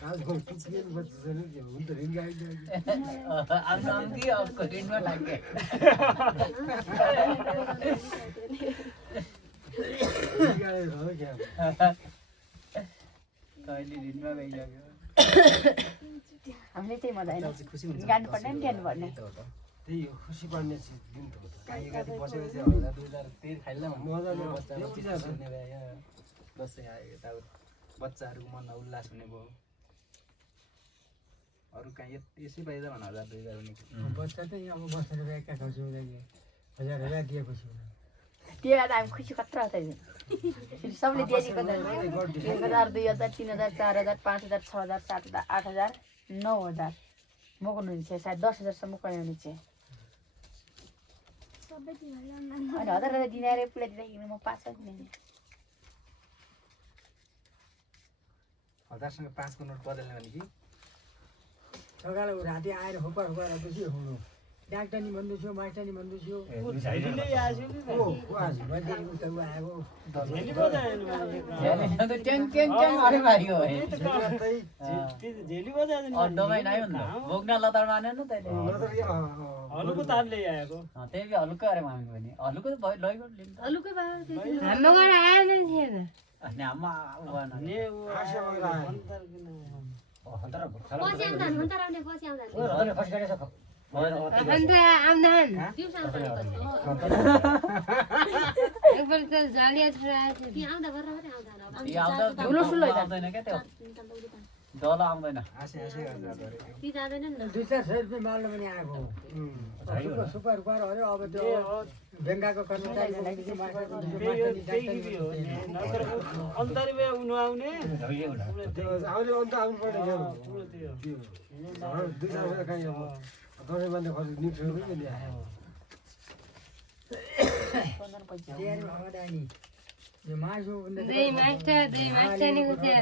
गाजको पुच्किएर बच्चा छैन के हो त रिङ गाइड आम कि अब रिनमा लाग्यो गाइड हो क्या कहिले रिनमा गइसक्यो हामीले चाहिँ मजा आएन खुसी हुन्छ गाड्नु पर्ने नि गाड्नु पर्ने त्यही हो खुसी पार्ने दिन त हो त काहीँ गाडी बसेपछि होला 2000 तेल खाइला मजाले बच्चा बच्चा हुने भयो दसैँ आयो यता बच्चाहरूको मनमा उल्लास हुने भयो अरू कहीँ यसै पाइदा भन 1000 2000 हुने बच्चा चाहिँ अब बसेर ब्यागका खर्च हुँदैन हजार दिएपछि त्यो आएर हामी खुसी कत्रो छ सबले दिएको 1000 2000 3000 4000 5000 6000 7000 8000 9000 मको हुनुहुन्छ सायद 10000 सम्म कमाउने हुनुहुन्छ अनि 1000 दिनारे पुरा दिँदाखेरि म 500 दिने 1000 सँग 5 को नोट बदल्ने भने कि सकाल राति आएर हुपर पछि हुनु डाक्टर नि भन्दैछु मास्टर नि भन्दैछु झैलीले आएछ नि ओ आज बजेको त उ आएको झैली बजाएन त ट्याङ ट्याङ ट्याङ अरे मारियो है झेली बजाएन नि दबाई नाइ भन्दा भोग्न लतार माने न तैले हलुको तारले आएको त्यही हलुको अरे मामी पनि हलुको त लैगो लिन्छ हलुकै भयो हाम्रो घर आएन थिएन अनि आमा भएन ने पछि आउँदैन हुन्तर आउने पछि आउँदैन अरे फस गरेछ अन्त आउँदैन दिउँसो आउँदैन एकपल्ट त जालिया छोरा आएछ ती आउँदा गरेर मात्रै आउँदैन ठुलो ठुलो आउँदैन क्या त्यो डल आउँदैन आसे गर्दा ती जाँदैनन् न 200 रुपियाँ माल्नु पनि आएको सुपर गर अरे अब त्यो बेङ्गाको कर्मचारी अन्तरी वे उनु आउने आउने अन्त आउनु पर्ने पुरो त्यो 200 रुपियाँ खाइ अब दसैँ बन्ने खर्च निक्स्यो पनि ल्यायो मासु दही मास्टर नि खुसिया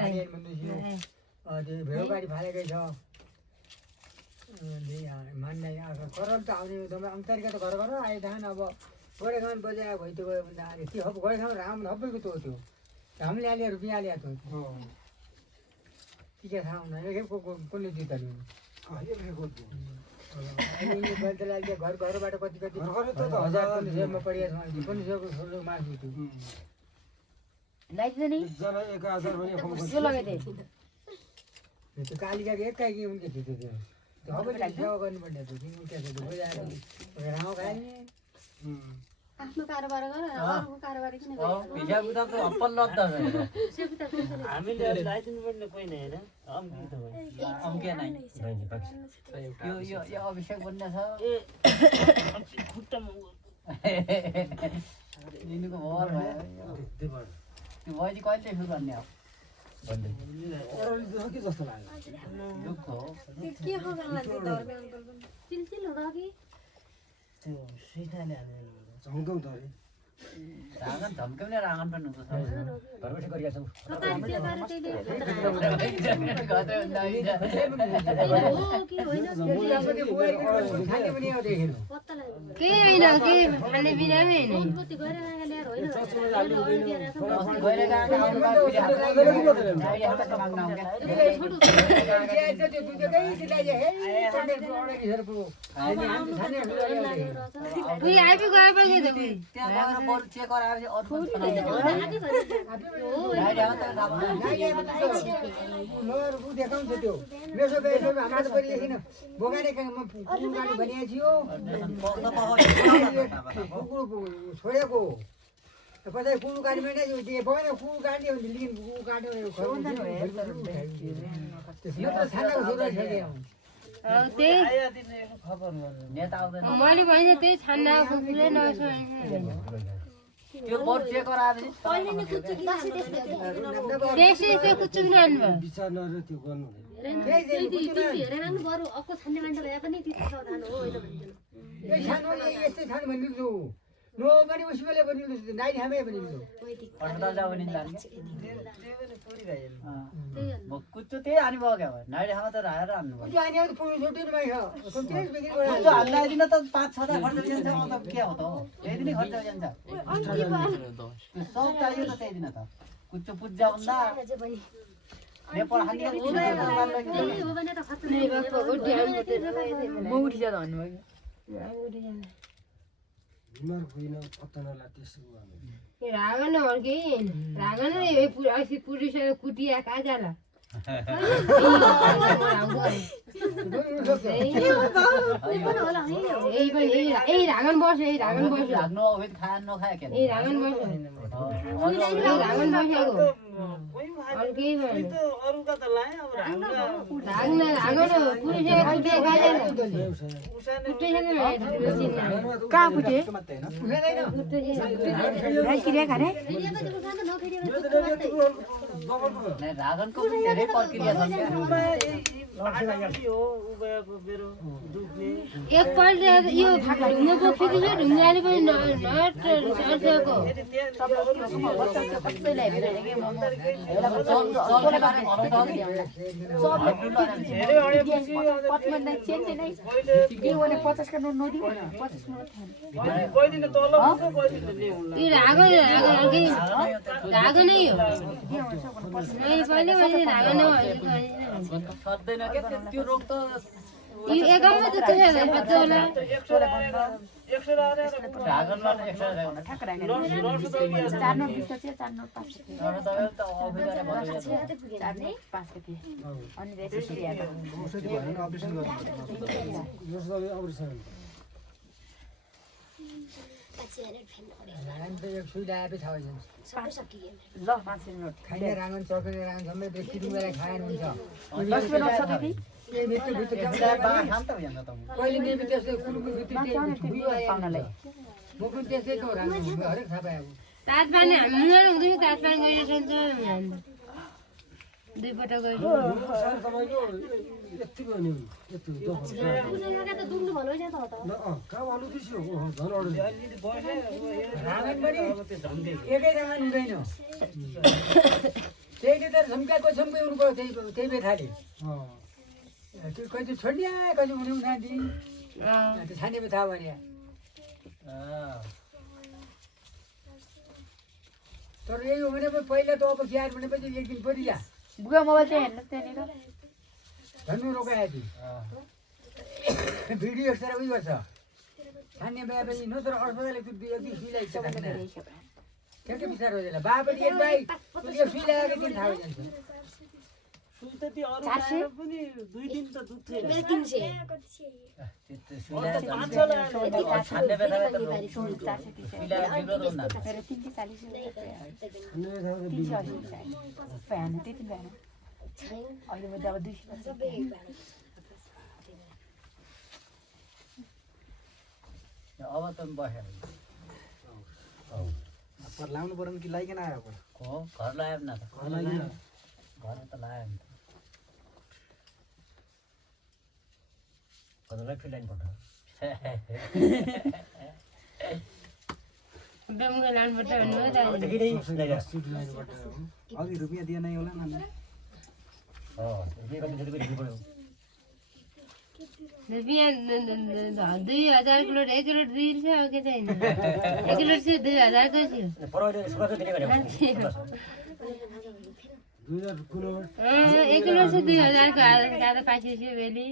भेउ गाडी फालेकै छ मान्ने करल त आउने तपाईँ अङ्तारिका त घर घर आइदान अब गोडे खान बजायो भइ त्यो गयो भने आयो त्यो अब गोडे खान राम नब्बेको त हो त्यो हामीले हाल्यो रुपियाँ हाल्यो त के थाहा हुँदैन एकखेपको कसले जित्दा नि घर घरबाट कति कति 1000 पनि जेबमा पडिएको छ 1500को ठुलो मासु थियो लगाइदिन्छ नि जना 1000 भने खम त्यो लगाइदिए त्यो कालिकाको एकाएकी उनके थियो त्यो अब सेवा गर्नुपर्ने थियो तिमी उनके थियो बजाएर राम खाने आफ्नो कारोबार गर अरूको कारोबार किन हिसाब किताब त अप्पल लद्दा छ हामीले लाइदिनु पर्ने कोही नै हैन अम्की त भयो अम्के नै यो अभिषेक बन्ने छ खुट्टामा दिनुको भर भयो त्यो बजी कहिले सुरु गर्ने हो भन्दै अरूले देख के जस्तो लाग्यो दुःख हो के हो गर्ला चाहिँ धर्मे अङ्कल पनि चिलचिल हुँदा कि त्यो सिधाले हाल्नु झम्कौँ त अरे रागन धम्काउने रागन पनि हुन्छ घरबसी गरिया छौ सकाल के गरे त्यसले हो कि होइन खाने पनि हो देखेन पत्ता लाग्यो के होइन के खाने बिना होइन कति गरे ल्याएर होइन गएर गएर आउनु उही आइपुग्यो त्यहाँ गएर बरु चेक गराएपछि अर्को देखाउँछ त्यो मेसो बेसो हाम्रो त परिएन बोगाने भनिएको थियो छोडेको कसै कुनु काट्ने नै भएन कुनु काट्ने हो भने कुनु काट्यो नेता आउँदैन मैले भने त्यही छान्नाको कुरै नसो यो बरु चेक गराएपछि त्यसै त्यो कुच्चो किन हान्नुभयो विचार नरे त्यो गर्नु हेरेर नि बरु अक्को छान्ने मान्छे ल्याए पनि त्यति सावधान हो होइन भनिदिनु यस्तै छान भनिदिन्छु नो पनि उसले भनिदिन्छु नाइ हामे भनिदिन्छु अस्पताल जाऊ भने जाने म कुच्चो त्यही हानि भयो क्या नाइडे खामा त राखेर हान्नु भयो त्यो अनि पुलिस छुट्टिनु भयो सोचेस बिक्री कुच्चो गरायो हाल्लाइदिन त 5-6 खर्च जान्छ म त के हो त त्यही दिन खर्च जान्छ सब चाहियो त त्यही दिन त कुच्चो पुज्जा भन्दा नेपाल हानि त्यही हो भने त खर्च नै भएको उठी म उठी जाँदा भन्नुभयो बिमार होइन पत्ता नला त्यसो गर्नु रागन हो कि रागन अस्ति पुलिसले कुटिया कहाँ जाला रागन बस रागन बस लाग्नु अवैध खान नखाए के रागन बस रागन बसेको अरू केही भएन अरूका त लाए अब रागन रागन पुलिसले कुटिया कहाँ जाला कहाँ कुटे रागनको पनि धेरै प्रक्रिया छ एकपल्ट यो ढुङ्गा बोकेको थियो ढुङ्गाले पनि नर्सेको रागन नै हो पहिले मैले रागन सक्दैन के त्यो रोग त यो एकमा त त्यसो होला रागनमा ठ्याक राखेर 4 नोट 20 छ 4 नोट 5 छ तर तपाईँ त अभिजाले भन्नु 4 नोट 5 के थियो अनि रेसिपी याद औषधि भएन अपरेसन गर्नु जसले अपरेसन रागन त एक सुई लगाएपछि थाहा हुन्छ ल 5 नोट खाने रागन चर्कने रागन सबै बेसी डुङ्गालाई खाएर हुन्छ 10 नोट छ कि कहिले नेबी त्यसले कुलुको पाउनलाई म पनि त्यसै त रागन हरेक थाहा पाएँ ताज पानी हाम्रो हुँदैन ताज पानी गइरहेको दुई पटक गयो सर तपाईको यति भन्यो यति त दुख्नु भलो छ त काम आलु दिसो झन् अडु रागन पनि एकै रागन हुँदैन त्यही त झम्काको झम्कै उनको त्यही बेथाले त्यो कहिले छोड्ने कहिले हुने उनीहरू त्यो छाने थाहा भने तर यही हो भने पहिला त अब ग्यार भनेपछि एक दिन परिया बुगा मोबाइल चाहिँ हेर्नु त्यहाँनिर धन्नु रोकायो थिएँ भिडियो यस्तो उयो गर्छ छान्ने भएपछि नत्र अस्पतालले एक दुई सुइलाई ठ्याक्कै विचार हो बापले एक भाइ त्यो सुई लगाएको दिन थाहा जान्छ सुई त त्यो अरू लाएर पनि 2 दिन त दुध थिएन मेरो 300 अब त बस्यो पर लाउनु पर्यो कि लाइकन आयो पर हो घर लायो न त घर लागिन घर त लायो नि कतलाई फिलाइन पठाउ बेमुखे लानुपर्छ भन्नु हो अघि रुपियाँ दिए नै होला न हो रुपियाँ कति जति दिनु पर्यो रुपियाँ 2000 किलो 1 किलो 200 हो के छैन 1 किलो चाहिँ 2000 को थियो परवाले सुगा दिने गरे 2000 किलो 1 किलो चाहिँ 2000 को आधा पाइसक्यो थियो बेली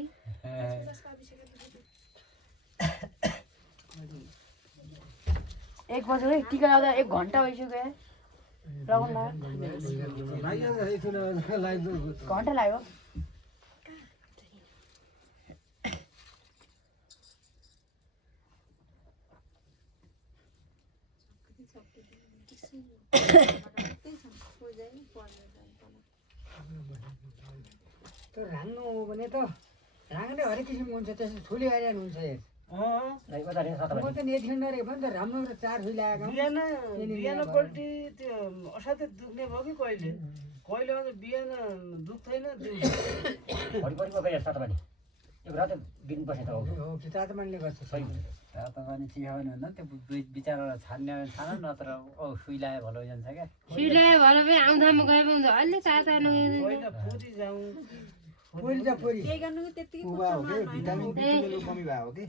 एक बजे टिका लाउँदा 1 घण्टा भइसक्यो लगाउन घण्टा लाग्यो त्यो राङ्नु हो भने त राङ्ने हरेक किसिमको हुन्छ त्यसो ठुली आइरहनु हुन्छ म त नेथिन रे भने त राम्रो चार सुई लगाएको बिहानपट्टि त्यो असाध्यै दुख्ने भयो कि कहिले कहिले अन्त बिहान दुख्दैन भरिभरिको गएर सातबानी एक रात दिन बसे त हो हो कि तातमानले गर्छ सही तातमानी चिया भने भन्दा त्यो बिचारा छान्ने छान नत्र सुई लायो भलो जान्छ क्या सिले भल पनि आउँदामा गए पनि हुन्छ अलि ताता पहिला पुरी जाउँ पुरी त पुरी केही गर्नु त्यतिकै उबा हो के भिटामिन B12 कमी भयो के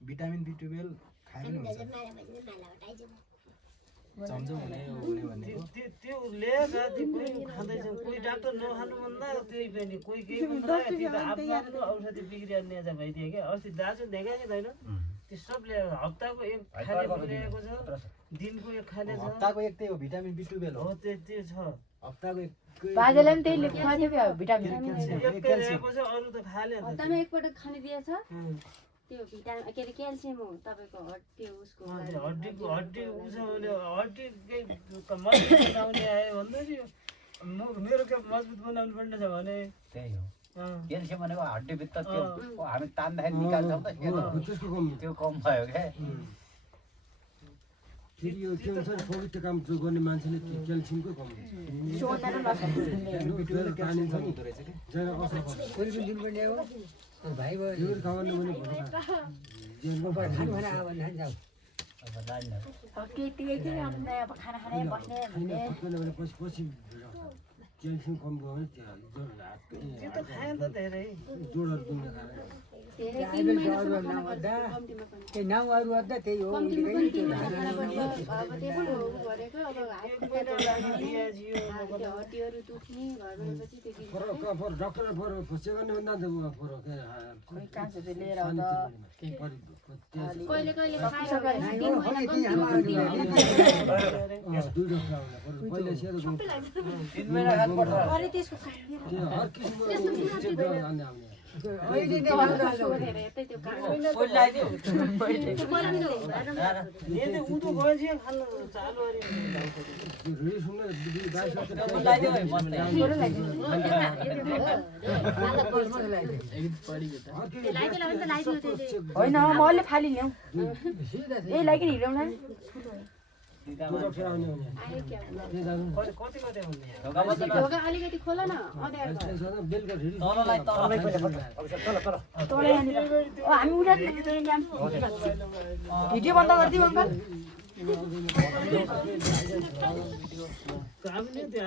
भिटामिन B12 खाए पनि हुन्छ चम्चो हुने भनेको त्यो ल्याएर जाति कोही खाँदैछ कोही डाक्टर नखानु भन्दा त्यही पनि कोही केही भन्दा त्यो त आफ्नो औषधि बिग्रिहाल्ने जा भइदियो क्या अस्ति दाजु देखाएको छैन त्यो सब ल्याएर हप्ताको एक खाने बिग्रिएको छ दिनको एक खाने छ हप्ताको एक त्यही हो भिटामिन B12 हो हो त्यो छ हप्ताको एक बाजेले पनि त्यही लेख्नु थियो क्या भिटामिन एकै ल्याएको छ अरू त खाले अन्त हप्तामा एकपटक खाने दिएछ त्यो भिटामिन के अरे क्याल्सियम हो तपाईँको त्यो उसको हड्डीको हड्डी उस भने हड्डी मजबुत बनाउने आयो भन्दा नि मेरो के मजबुत बनाउनु पर्ने छ भने त्यही हो क्याल्सियम भनेको हड्डीभित्र त्यो हामी तान्दाखेरि निकाल्छौँ त त्यसको कम त्यो कम भयो क्या फेरि यो के भन्छ पवित्र काम जो गर्ने मान्छेले क्याल्सियमको कम हुन्छ पानी छ नि जरा असर पर्छ पुरी पनि दिनुपर्ने हो भाइ भयो यो खानु भने खानु खाना आयो भने जाऊ अब लाइन केटी अब खाना खाने बस्ने भन्ने भने पछि क्याल्सियम कम भयो भने त्यो त खाएँ त धेरै जोडहरू दुख्ने खाएर त्यही नाउँ अरू अद्दा त्यही हो डक्टर खोज्यो गर्ने भन्दा लिएर कहिले कहिले पहिला सेतो 3 महिना खानुपर्छ हर किसिमको आउने अहिले नै उँधो गएपछि खानु चालु होइन म अहिले फाली ल्याउँ यही लागि हिँड्यौँ न अलिकति खोला न हामी उठा भिडियो बन्द गरिदिउँ अङ्कल काम नै त्यो